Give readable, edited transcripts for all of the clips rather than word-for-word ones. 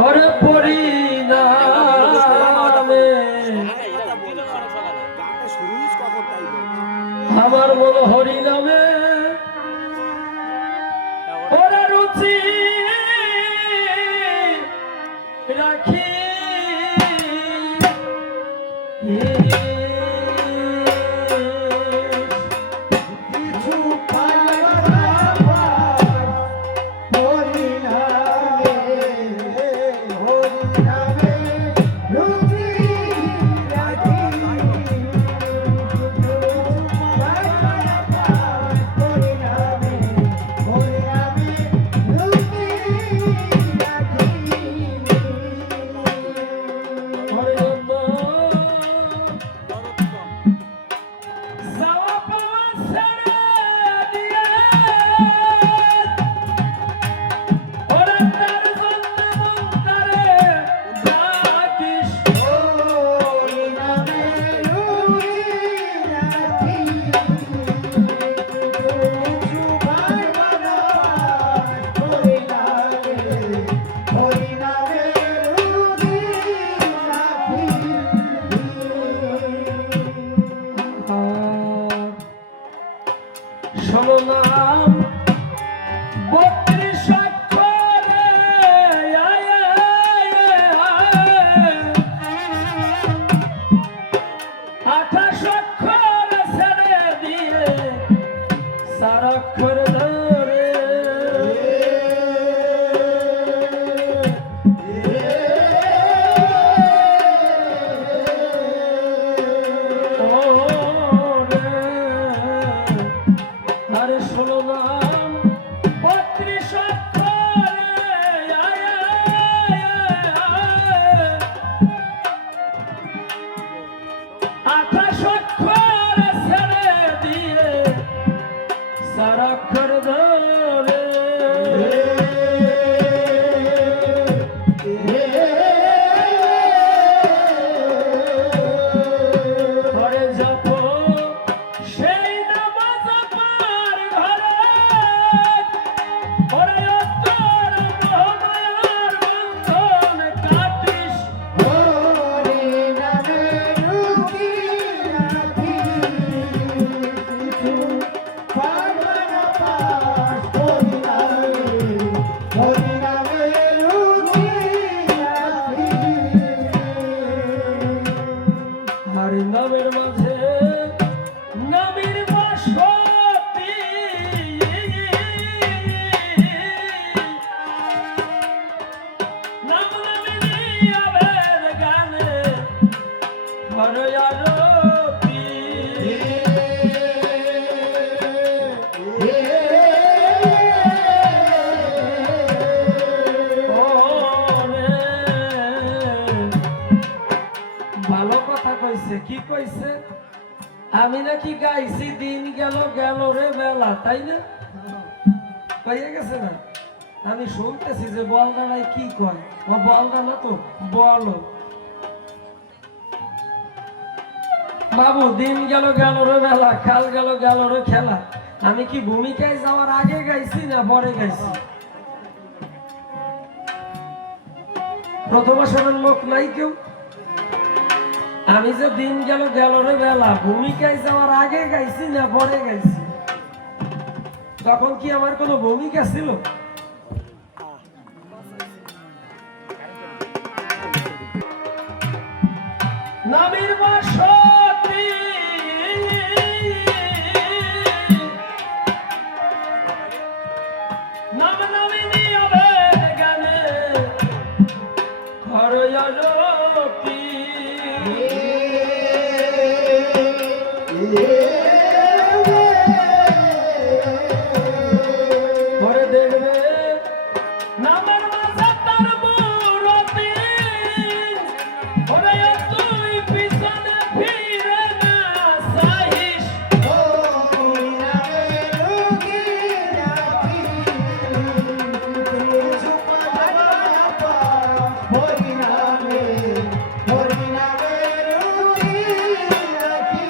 হরে পরিণামে আমার মন হরি নামে ওরা রুচি রাখি নাম 32 অক্ষরে 28 অক্ষর ছেড়ে দিয়ে 4 অক্ষর ধরে আরে শোনো নাম 32 অক্ষরে 28 অক্ষর ছেড়ে দিয়ে 4 অক্ষর ধরে ঘরে যাব সেই নামাজ পার ঘরে ওরে অন্তর মহামায়ার বন্ধন কাটিস হরি নামে রুচি রাখি কিছু পারবে না পাস হরি নামে রুচি রাখি হরি নামের মাঝে নামের বাসতি নাম নামে নিয়াবের গানে হরে আরতি ভালো কথা কইছে কি কইছে আমি নাকি গাইছি দিন গেল গেল রে বেলা তাই না পাইয়া গেছে না আমি শুনতেছি যে বল দাঁড়াই কি কয় ও বল দাঁড়া তো বলো বাবু দিন গেল গেল রে বেলা খাল গেল গেল রে খেলা আমি কি ভূমিকায় যাওয়ার আগে গাইছি না পরে গাইছি প্রথম আসরের লোক নাই কেউ আমি যে দিন গেল গেল রে বেলা ভূমিকায় যাওয়ার আগে গাইছি না পরে গাইছি তখন কি আমার কোনো ভূমিকা ছিল নামের বাসতি নাম নামে নিয়াবের গানে হরে আরতি পরে দেখবে নামের মাঝে তার মূরতি ওরে তুই পিছনে ফিরে না চাহিস হরি নামে রুচি রাখি কিছু পারবে না পাস হরি নামে রুচি রাখি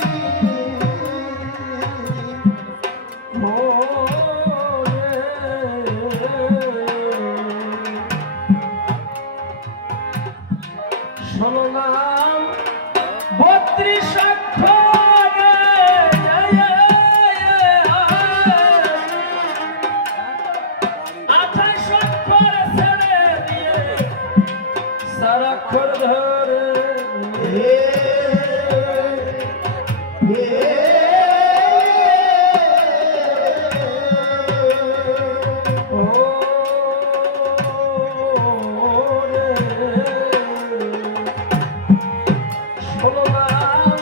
ও রে ষোলনাম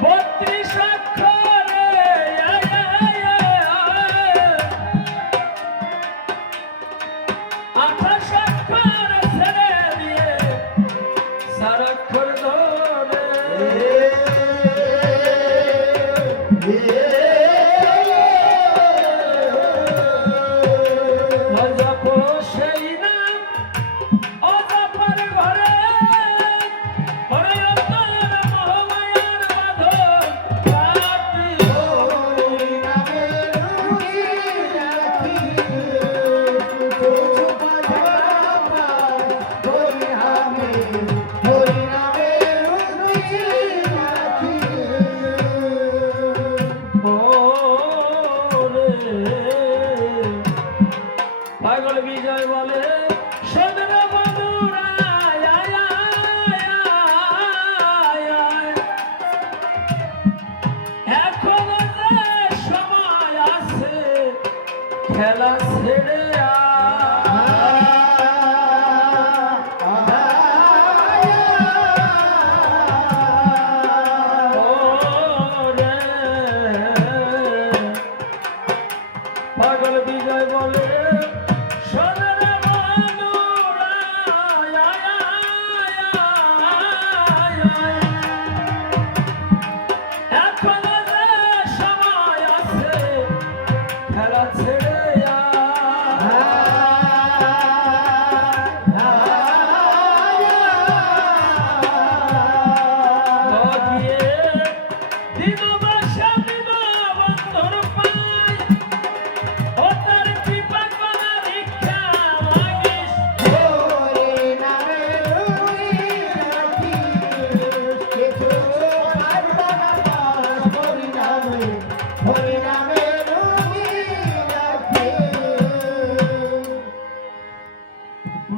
32 অক্ষরে 28 অক্ষর ছেড়ে দিয়ে 4 অক্ষর ধরে অজপ সেই নাম অজপর ঘরে ওরে অন্তর মহামায়ার বাঁধন কাটি পাগল বিজয় বলে সদর বন্ধুরায় আয় আয় আয় এখনো যে সময় আছে খেলা ছেড়ে পাগল বিজয় বলে সদর বন্ধুরায় আয় আয় আয় এখনো যে সময় আছে খেলা ছেড়ে গিয়ে দিন বাসা দিন বন্ধুর পাই ও তার কৃপা করা ভিক্ষা মাগিস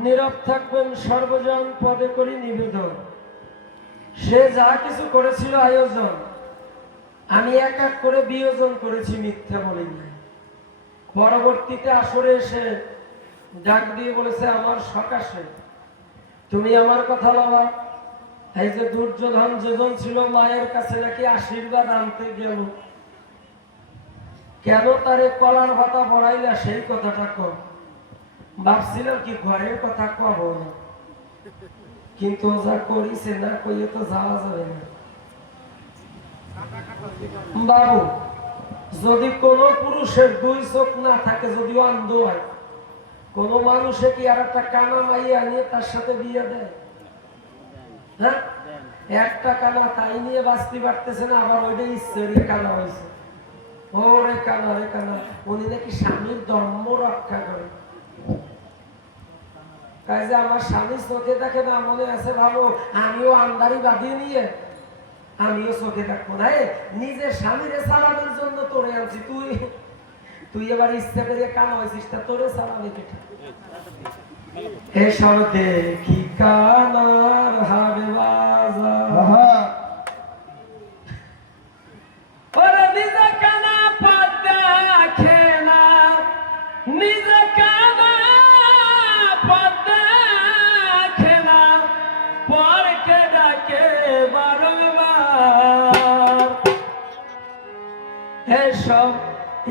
নীরব থাকবেন সর্বজন পদে করি নিবেদন সে যা কিছু করেছিল আয়োজন আমি এক এক করে বিয়োজন করেছি মিথ্যা বলি না পরবর্তীতে আসরে এসে ডাক দিয়ে বলেছে আমার সকাশে তুমি আমার কথা লওয়া এই যে দুর্যোধন যেজন ছিল মায়ের কাছে নাকি আশীর্বাদ আনতে গেল কেন তারে কলার ভাতা বড়াইলা সেই কথাটা কম ভাবছিলাম কি ঘরের কথা কব না কিন্তু যা করিছে না কইয়ে তো যাওয়া যাবে না বাবু যদি কোন পুরুষের 2 চোখ না থাকে যদি অন্ধ হয় কোন মানুষে কি আর একটা কানা মাইয়া নিয়ে তার সাথে বিয়ে দেয় হ্যাঁ একটা কানা তাই নিয়ে বাঁচতে পারতেছে না আবার ওইটা ইচ্ছেরই কানা হয়েছে ওরে কানা রে কানা উনি নাকি স্বামীর ধর্ম রক্ষা করে কাজে আমার স্বামী চোখে দেখে না মনে আছে ভাবো আমিও আন্দারি বাঁধিয়ে নিয়ে আমিও চোখে থাকবো না নিজের স্বামীরে চালানোর জন্য তোরে আনছি তুই এবার ইচ্ছা করে কানা হয়েছিস তা তোরে চালাবে কেটে এসব দেখি কানার হাবে বাজা ওরে নিজে কানা পথ দেখে না নিজে কানা পথ দেখে না পরকে ডাকে বারংবার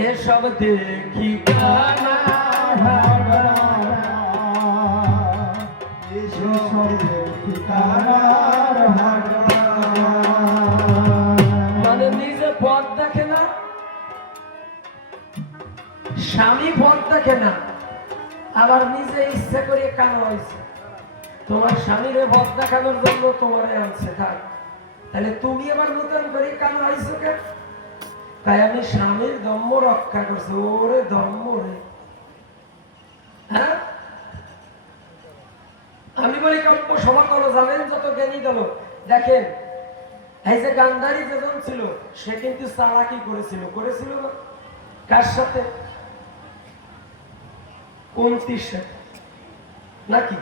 এসব দেখি কানা মানে নিজে পথ দেখে না স্বামী পথ দেখে না আবার নিজে ইচ্ছে করে কানা হয়েছে তোমার স্বামীরে পথ দেখানোর জন্য তোমারে আনছে থাক তাহলে তুমি আবার নতুন করে কানা হয়েছো কেন তাই আমি স্বামীর ধর্ম রক্ষা করছি ওরে ধর্ম রে হ্যাঁ আমি বলি কাম্য সভা করো জানেন যত জ্ঞানী গেল দেখেন এই যে গান্ধারী যেজন ছিল সে কিন্তু চালাকি করেছিল না কার সাথে কুন্তির সাথে নাকি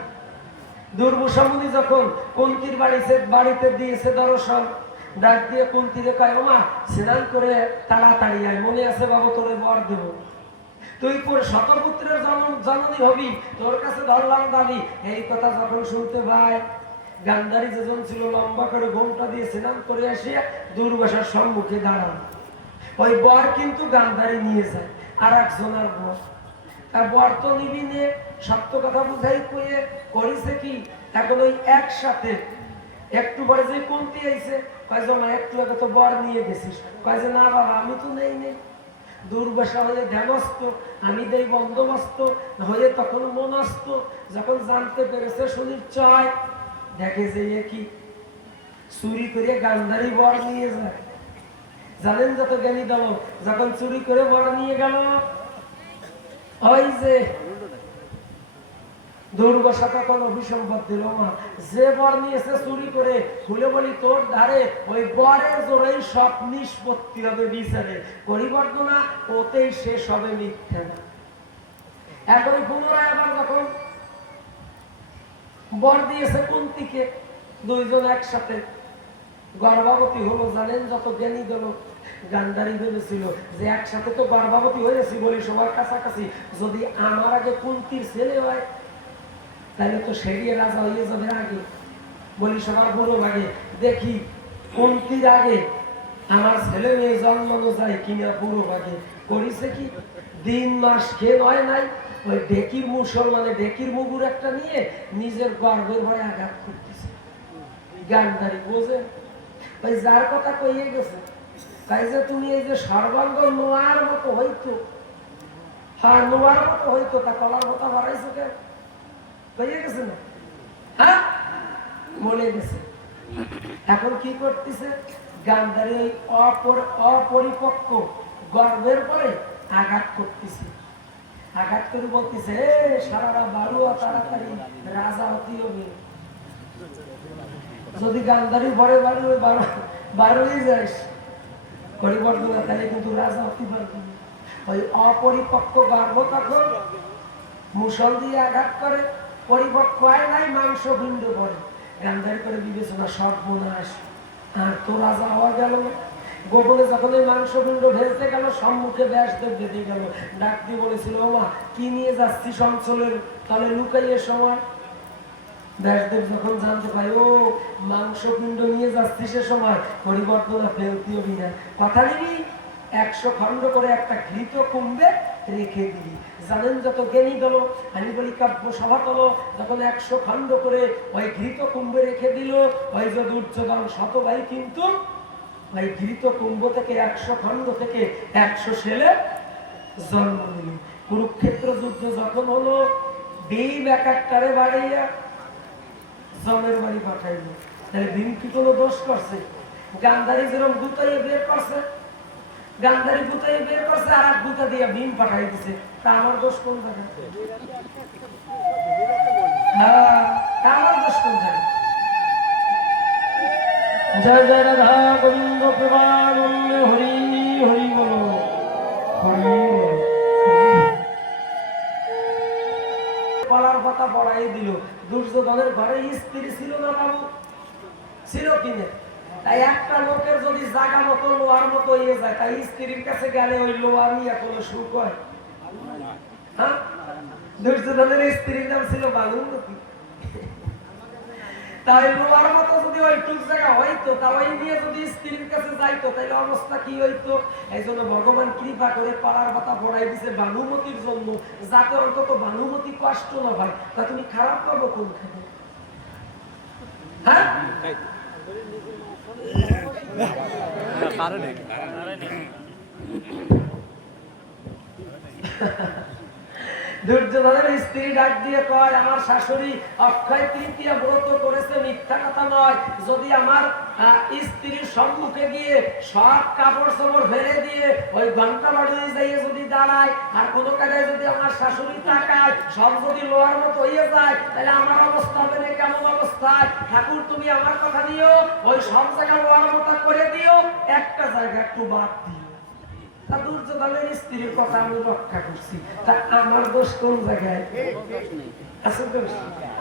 দুর্বাসা মুনি যখন কুন্তির বাড়িতে দিয়েছে দর্শন ডাক দিয়ে কুন্তিরে কয়, ওমা স্নান করে তাড়াতাড়ি আয়, মনে আছে বাবা তোরে বর দেব, তুই পরে শতপুত্রের জননী হবি, তোর কাছে ধরলাম দাবি। এই কথা যখন শুনতে পায়, গান্ধারী যেজন ছিল লম্বা করে ঘোমটা দিয়ে স্নান করে এসে দুর্বাসার সম্মুখে দাঁড়ান। ওই বর কিন্তু গান্ধারী নিয়ে যায় আর একজনের বর। তার বর তো নিবি নে, সত্য কথা বুঝাই কয়ে করেছে কি, এখন ওই একসাথে একটু পরে যে কুন্তি আইছে, কয় যে মা একটু আগে তো বর নিয়ে গেছিস, কয় যে না বাবা আমি তো নেই নেই। দুর্বাসা হয়ে ধ্যানস্থ, আমি দেই বন্দোবস্ত হয়ে তখন মনস্থ। যখন জানতে পেরেছে সুনিশ্চয়, দেখে যে এ কি চুরি করে গান্ধারী বর নিয়ে যায়। জানেন যত জ্ঞানী দল, যখন চুরি করে বর নিয়ে গেল, ওই যে দুর্বাসা তখন অভিসম্পদ দিল, মা যে বর নিয়েছে চুরি করে, খুলে বলি তোর ধারে ওই বরের জোরেই সব নিষ্পত্তি হবে বিচারে, করিবর্ত না ওতেই শেষ হবে মিথ্যা না। এখন পুনরায় আবার যখন বর দিয়েছে কুন্তিকে, দুইজন একসাথে গর্ভবতী হলো। জানেন যত জ্ঞানী দল, গান্ধারী ভেবেছিল যে একসাথে তো গর্ভবতী হয়েছি বলি সবার কাছাকাছি, যদি আমার আগে কুন্তির ছেলে হয় তাহলে তো সেরিয়ে রাজা হয়ে যাবে আগে, বলি সবার বুড়ো ভাগে, দেখি কুন্তির আগে আমার ছেলে মেয়ে জন্মানো যায় কিনা বুড়ো ভাগে। করিছে কি, দিন মাস খেয়ে নয় নাই, ওই ডেকির মুসলমানে ডেকির মুগুর একটা নিয়ে নিজের গর্ভের ভরে আঘাত করতেছে। গান্ধারী বোঝে, ওই যার কথা কইয়ে গেছে, তাই যে তুমি এই যে সর্বাঙ্গ নোয়ার মতো হইতো, হ্যাঁ নোয়ার মতো হইতো, তা কলার মতো বাড়াইছো কেন, কইয়ে গেছে না, হ্যাঁ বলে গেছে। এখন কি করতেছে, গান্ধারী ওই অপরিপক্ক গর্ভের পরে আঘাত করতেছে। আঘাত করে বলতেছে, সারারা বারুয়া তাড়াতাড়ি রাজা হতে হবে। যদি গান্ধারী ভরে বারোই যাস পরিবর্তন, তাহলে কিন্তু রাজা হতে পারবে। ওই অপরিপক্ক গর্ভ তখন মুসল দিয়ে আঘাত করে, পরিপক্ক হয় নাই, মাংস ভিন্ড পড়ে। গান্ধারী করে বিবেচনা, সব বোনাস, আর তো রাজা হওয়া গেল। গোপনে যখন ওই মাংস পিণ্ড ভেজতে গেল, সম্মুখে ব্যাসদেব বেঁধে গেল। ডাক দিয়ে বলেছিল, ওমা কি নিয়ে যাচ্ছিস অঞ্চলের তাহলে লুকাইয়ে সময়। ব্যাসদেব যখন জানতে পাই ও মাংস পিণ্ড নিয়ে যাচ্ছিস সে সময়, পরিবর্তন ফেলতিও বিনা কথা নিবি, 100 খণ্ড করে একটা ঘৃত কুম্ভে রেখে দিবি। জানেন যত জ্ঞানী দল, আমি বলি কাব্য সভা তল, যখন 100 খণ্ড করে ওই ঘৃত কুম্ভে রেখে দিল, ওই যে দুর্যোধন শতভাই কিন্তু ওই ঘৃত কুম্ভ থেকে 100 খণ্ড থেকে 100 ছেলে জন্ম নিল। কুরুক্ষেত্র যুদ্ধ যখন হলো, ভীম এক একটারে বাড়াইয়া জমের বাড়ি পাঠাইল। তাহলে ভীম কি কোনো দোষ করছে? গান্ধারী যেরকম গুতাইয়ে বের করছে, গান্ধারী গুতাইয়ে বের করছে, আর এক গুতা দিয়ে ভীম পাঠাই দিছে, তা আমার দোষ কোন জায়গায়? হ্যাঁ, আমার দোষ কোন জায়গায়? জয় জয় রাধা গোবিন্দ প্রেমানন্দ, হরি হরি বলো, হরি কলার পাতা পড়াই দিল। দুর্যোধনের ঘরে স্ত্রী ছিল না বাবু, ছিল কিনে? তাই একটা লোকের যদি জায়গা মতো লোহার মতো ইয়ে যায়, তাই স্ত্রীর কাছে গেলে ওই লোহা নিয়ে কোনো সুখ হয়? হ্যাঁ, দুর্যোধনের স্ত্রীর নাম ছিল বালুমতী। তাই লোহার মতো যদি ওইটুক জায়গা হইতো, তা ওই নিয়ে যদি স্ত্রীর কাছে যাইতো, তাহলে অবস্থা কি হইতো? এই জন্য ভগবান কৃপা করে পাড়ার পাতা পড়াই দিছে বানুমতির জন্য, যাতে অন্তত বানুমতি কষ্ট না হয়। তা তুমি খারাপ পাবো কোনখানে? হ্যাঁ, দুর্যোধনের স্ত্রী ডাক দিয়ে কয়, আমার শাশুড়ি অক্ষয় তৃতীয়া ব্রত করেছে, মিথ্যা কথা নয়। যদি আমার স্ত্রীর সম্মুখে গিয়ে সব কাপড় চোপড় ফেলে দিয়ে ওই ঘন্টা বাড়িয়ে যাইয়ে যদি দাঁড়ায়, আর কোনো কাজে যদি আমার শাশুড়ি তাকায়, সব যদি লোহার মতো হয়ে যায়, তাহলে আমার অবস্থা হবে না কেমন অবস্থায়? ঠাকুর তুমি আমার কথা দিও, ওই সব জায়গা লোহার মতো করে দিও, একটা জায়গা একটু বাদ দিও। দুর্যোধনের স্ত্রীর কথা আমি রক্ষা করছি, তা আমার দোষ কোন জায়গায়?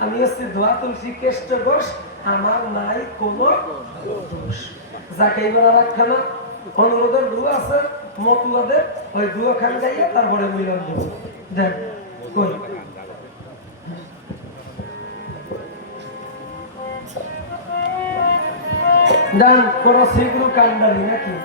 আমি হচ্ছে ধোয়া তুলসী কেষ্ট দোষ, আমার নাই কোনো দোষ। যাকে এবার আর একখানা অনুরোধের দুয়া আছে মতুয়াদের ওই দুয়া খান গাইয়া তারপরে মিলন দেব দেখ কই ডান কোন শীঘ্র কান্ডারি নাকি